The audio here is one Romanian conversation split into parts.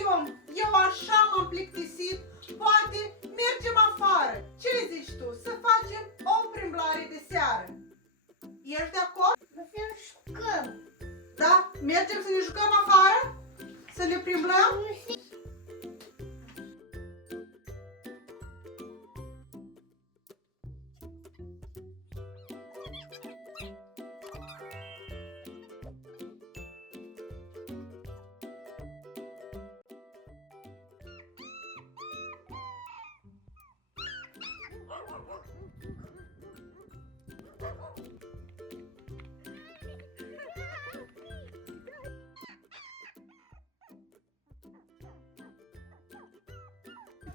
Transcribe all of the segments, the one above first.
Artyom, eu așa m-am plictisit, poate mergem afară. Ce le zici tu? Să facem o plimbare de seară. Ești de acord? Să ne jucăm. Da? Mergem să ne jucăm afară? Să ne plimbăm?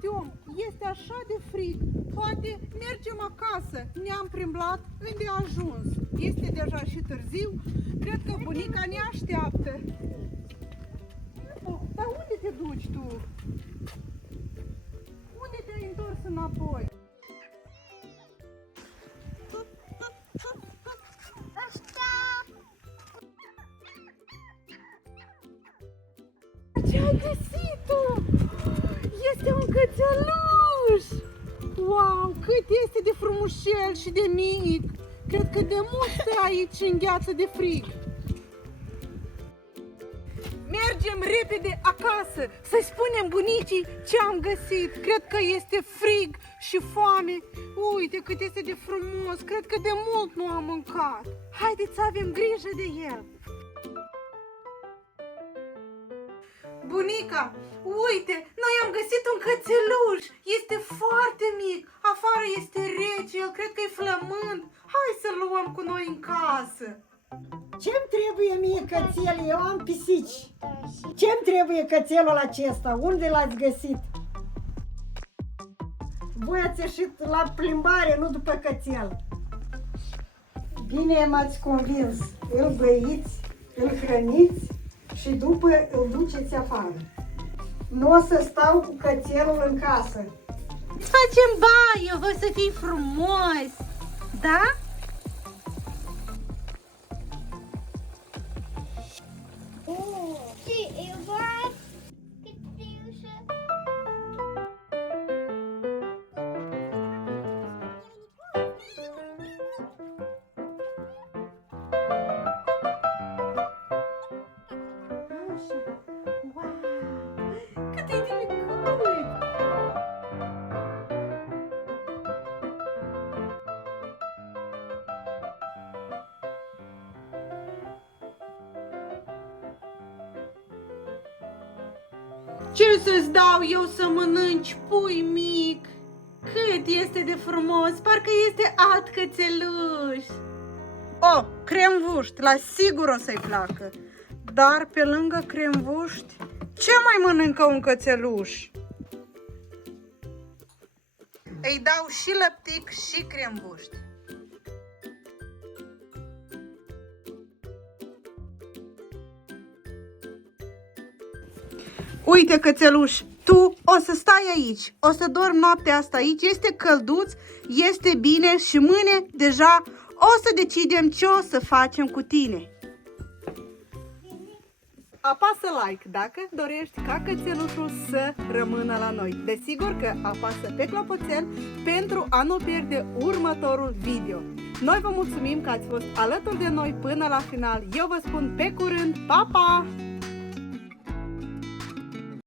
Artyom, este așa de frig. Poate mergem acasă. Ne-am plimblat îndeajuns. Este deja și târziu. Cred că bunica ne așteaptă. Dar unde te duci tu? Unde te-ai întors înapoi? Ce-ai găsit tu? Este un cățeluș! Wow, cât este de frumușel și de mic! Cred că de mult stă aici în gheață de frig. Mergem repede acasă să-i spunem bunicii ce am găsit. Cred că este frig și foame. Uite cât este de frumos, cred că de mult nu am mâncat. Haideți să avem grijă de el. Bunica, uite, noi am găsit un cățeluș. Este foarte mic. Afară este rece, el cred că e flămând. Hai să-l luăm cu noi în casă. Ce-mi trebuie mie cățel? Eu am pisici. Ce-mi trebuie cățelul acesta? Unde l-ați găsit? Voi ați ieșit la plimbare, nu după cățel. Bine m-ați convins. Îl băiți, îl hrăniți și după îl duceți afară. Nu o să stau cu cățelul în casă. Facem baie, voi să fii frumos. Da? Ce să-ți dau eu să mănânci, pui mic? Cât este de frumos, parcă este alt cățeluș. Oh, cremvuști, la sigur o să-i placă. Dar pe lângă cremvuști, ce mai mănâncă un cățeluș? Îi dau și lăptic și cremvuști. Uite, cățeluș, tu o să stai aici, o să dormi noaptea asta aici, este călduț, este bine și mâine deja o să decidem ce o să facem cu tine. Apasă like dacă dorești ca cățelușul să rămână la noi. Desigur că apasă pe clopoțel pentru a nu pierde următorul video. Noi vă mulțumim că ați fost alături de noi până la final. Eu vă spun pe curând, pa, pa!